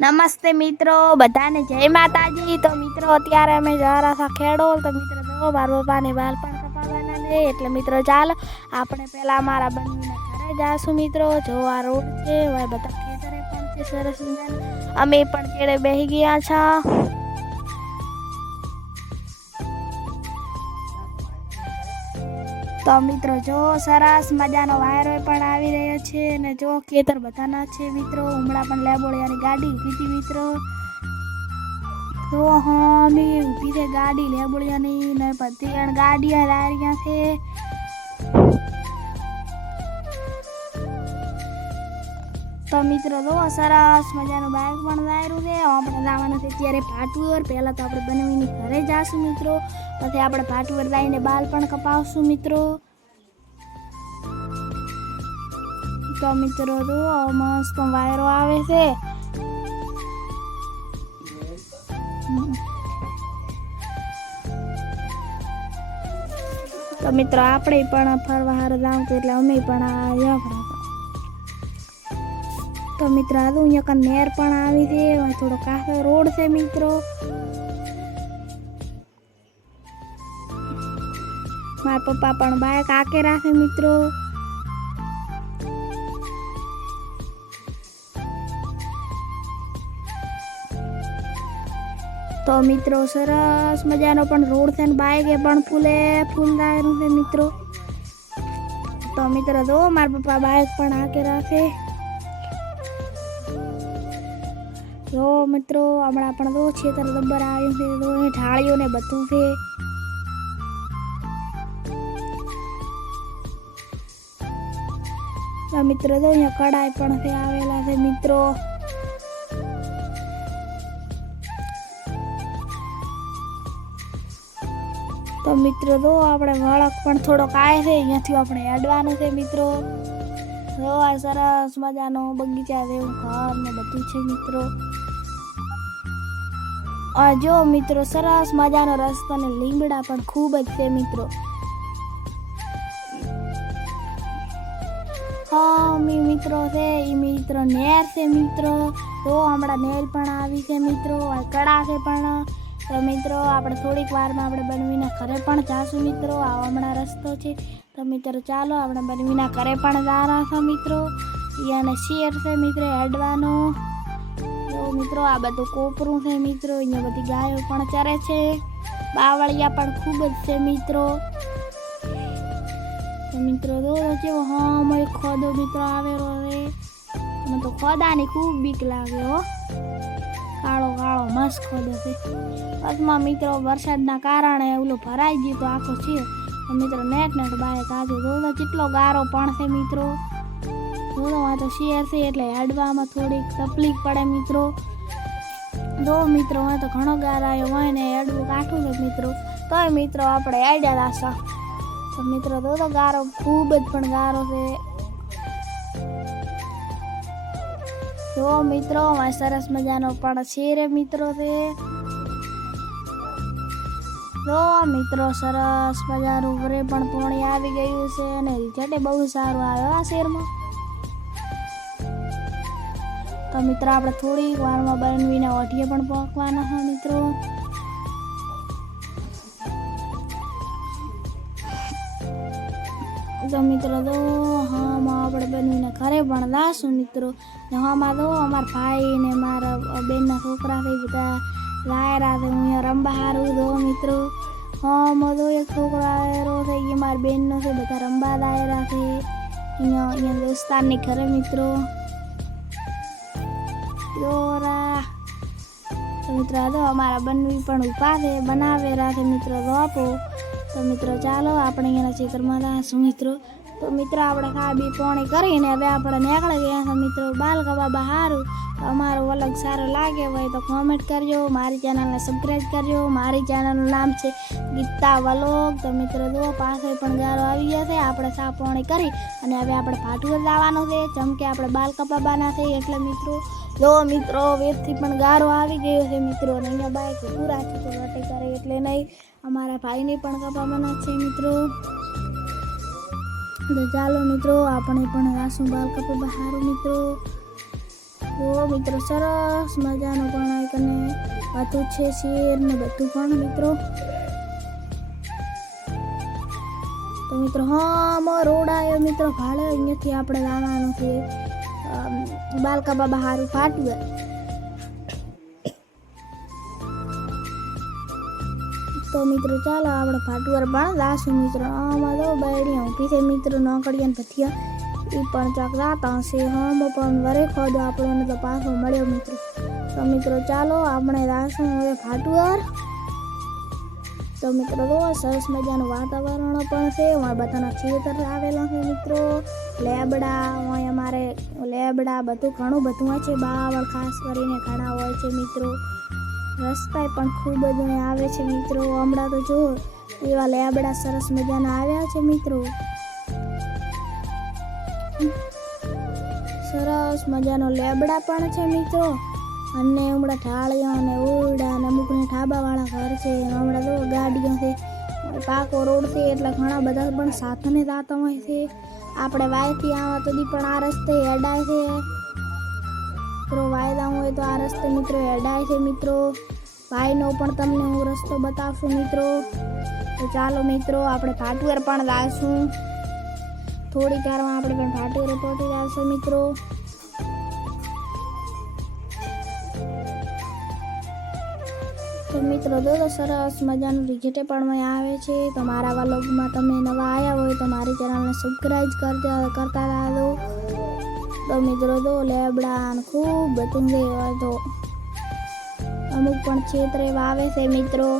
નમસ્તે મિત્રો, બધાને જય માતાજી। તો મિત્રો અત્યારે અમે જા રહ્યા હતા ખેડોલ। તો મિત્રો જો મારા પપ્પાને વાલ પણ કપાવવાના છે, એટલે મિત્રો ચાલો આપણે પહેલા મારા બંનેના ઘરે જાશું। મિત્રો જો આ રોડ છે, હવે બધા ખેતરે પણ છે સરસ મજાના। અમે પણ કેળે બેસી ગયા છે। તો મિત્રો જો સરસ મજાનો વાયરો પણ આવી રહ્યો છે, અને જો ખેતર બધાના છે મિત્રો। હમણાં પણ લેબોળિયાની ગાડી ઊભી હતી મિત્રો। તો હા અમે ઊભી છે ગાડી લેબોળિયાની, ને બધી ગાડીઓ લારીਆਂ છે। તો મિત્રો જો સરસ મજાનું બાઇક પણ લાવ્યું છે। આપણે લાવવાનું છે ત્યારે ભાટુર। પહેલાં તો આપણે બનાવીને ઘરે જાશું મિત્રો, પછી આપણે ભાટુર લાવીને બાલ પણ કપાવશું મિત્રો। તો મિત્રો જો મસ્ત વાયરો આવે છે। તો મિત્રો આપણે પણ ફરવા હારું જાવું તો એટલે અમે પણ આવ્યા ફરવા। તો મિત્રો આ તો અહીંયા કાં નેર પણ આવી છે, થોડો કાચો રોડ છે મિત્રો। મારા પપ્પા પણ બાઇક આકે રાખે મિત્રો। તો મિત્રો સરસ મજાનો પણ રોડ છે, ને બાઇકે પણ ફૂલે ફૂલ લાવ્યું છે મિત્રો। તો મિત્રો જો મારા પપ્પા બાઇક પણ આકે રાખે। જો મિત્રો હમણાં પણ જો ખેતર દબ્બર આવ્યું છે, જો એ ઢાળીઓ ને બધું છે। તો મિત્રો જો અહીંયા કડાઈ પણ છે આવેલા છે મિત્રો। તો મિત્રો જો આપણે વળક પણ થોડોક આવે છે, અહીંયાથી આપણે અડવાનું છે મિત્રો। જો આ સરસ મજાનો બગીચા જેવું ઘર ને બધું છે મિત્રો। જો મિત્રો સરસ મજાનો રસ્તો ને લીમડા પણ ખૂબ જ છે મિત્રો। હા મિત્રો છે એ મિત્રો નેર છે મિત્રો। તો હમણાં નેર પણ આવી છે મિત્રો, કડા છે પણ। તો મિત્રો આપણે થોડીક વારમાં આપણે બનવીના ઘરે પણ જાશું મિત્રો। આ હમણાં રસ્તો છે, તો મિત્રો ચાલો આપણે બનવીના ઘરે પણ જા રહ્યા છે મિત્રો। અને શેર છે મિત્રો હેડવાનો। તો મિત્રો આ બધું કોપરું છે મિત્રો, અહીંયા બધી ગાયો પણ ચરે છે। બાવળિયા પણ ખૂબ જ છે મિત્રો। તો મિત્રો જો કેવો હા ખોદો મિત્રો આવેલો છે, મને તો ખોદાની ખૂબ બીક લાગે હો। કાળો કાળો મસ્ત ખોદો છે। બસમાં મિત્રો વરસાદના કારણે ઓલો ભરાઈ ગયું તો આખો છે। તો મિત્રો નેટ બાય કાજુ જો કેટલો ગારો પણ છે મિત્રો। જો આ તો શેર છે એટલે હેડવામાં થોડીક તકલીફ પડે મિત્રો। જો મિત્રો આ તો ઘણો ગારાયો હોય ને હેડવું કાઠું છે મિત્રો। તો મિત્રો આપણે હેડ્યા રાશા। તો મિત્રો તો ગારો ખૂબ જ પણ ગારો છે। જો મિત્રો સરસ મજાનો પણ શેરે મિત્રો છે। જો મિત્રો સરસ મજાનું વરે પણ પાણી આવી ગયું છે, અને રિઝલ્ટ બહુ સારું આવ્યો આ શેરમાં। તો મિત્રો આપણે થોડીક વારમાં બનવીને ઓઠીએ પણ પકવાના છે મિત્રો। તો મિત્રો તો હા આપણે બનવીને ઘરે પણ લાશું મિત્રો। ને હામાં તો અમારા ભાઈ ને મારા બેનના છોકરા છે બધા લાયરા છે અહીંયા રમવા હારું। તો મિત્રો હા તો એક છોકરો આવેલો છે, એ મારા બેનનો છે, બધા રમવા લાયરા છે અહીંયા દોસ્તારની ઘરે મિત્રો। તો મિત્રો તો અમારા બનવી પણ ઉભા છે, બનાવેલા છે મિત્રો રોપો। તો મિત્રો ચાલો આપણે અહીંયાના ચિત્રમાં લાશું મિત્રો। તો મિત્રો આપણે ખા બી પોણી કરીને હવે આપણે નીકળી ગયા છે મિત્રો બાલ કપાવવા હારું। તો અમારો વ્લોગ સારો લાગે હોય તો કોમેન્ટ કરજો, મારી ચેનલને સબસ્ક્રાઈબ કરજો। મારી ચેનલનું નામ છે ગીતા વ્લોગ। તો મિત્રો જો પાસે પણ ગારો આવી ગયો છે, આપણે સા પોણી કરી અને હવે આપણે ભાટુર લાવવાનું છે, ચમકે આપણે બાલ કપાવવાના છે એટલે મિત્રો। જો મિત્રો વેચથી પણ ગારો આવી ગયો છે મિત્રો, અને અહીંયા બાઇક પૂરા છે તો વટે કરે એટલે નહીં, અમારા ભાઈને પણ કપાવવાના છે મિત્રો। તો ચાલો મિત્રો આપણે પણ રાસું બાલ કપાવવા હારું મિત્રો। જો મિત્રો સરસ મજાનું પણ કને બધું છે શેર ને બધું પણ મિત્રો. તો મિત્રો હા રોડ આવ્યો મિત્રો ભાડે અહીંયાથી આપણે લાવવાનું છે બાલકા બાબા હારું ફાટવે. તો મિત્રો ચાલો આપણે ફાટુવાર પણ લાશું મિત્રો. આમાં તો બાયડી ઊભી છે મિત્રો નોકડિયા ભથિયા એ પણ ચાક જાતા હશે. હમ પણ વરે ખોદો આપણને તો પાછો મળ્યો મિત્રો. તો મિત્રો ચાલો આપણે લાશું હવે ફાટુવાર. તો મિત્રો તો સરસ મજાનું વાતાવરણ પણ છે. બધાના ખેતર આવેલા છે મિત્રો. લેબડા હોય અમારે લેબડા બધું ઘણું બધું હોય છે. બાવળ ખાસ કરીને ઘણા હોય છે મિત્રો. રસ્તા પણ ખૂબ જ આવે છે મિત્રો. હમણાં તો જો એવા લેબડા સરસ મજાના આવ્યા છે મિત્રો. સરસ મજાનો લેબડા પણ છે મિત્રો. અને હમણાં ઢાળિયા અને ઓરડા અને અમુકને ઢાબાવાળા ઘર છે. હમણાં તો ગાડીઓ છે પાકો રોડ છે એટલે ઘણા બધા પણ સાધને જાતા હોય છે. આપણે વાયથી આવવા તો પણ આ રસ્તે હેડાય છે મિત્રો. વાયદા હોય તો આ રસ્તે મિત્રો હેડાય છે મિત્રો. ભાઈનો પણ તમને હું રસ્તો બતાવશું મિત્રો. તો ચાલો મિત્રો આપણે ફાટુવાર પણ લાવશું. થોડી વારમાં આપણે પણ ફાટુવાર પહોંચી જશું મિત્રો. તો મિત્રો તો સરસ મજાનું રિઝલ્ટ પણ આવે છે. તો મારા વ્લોગમાં તમે નવા આવ્યા હોય તો મારી ચેનલને સબસ્ક્રાઈબ કરતા રહેજો. તો મિત્રો તો લેબડા ખૂબ બધું છે. તો અમુક પણ ક્ષેત્રે વાવે છે મિત્રો.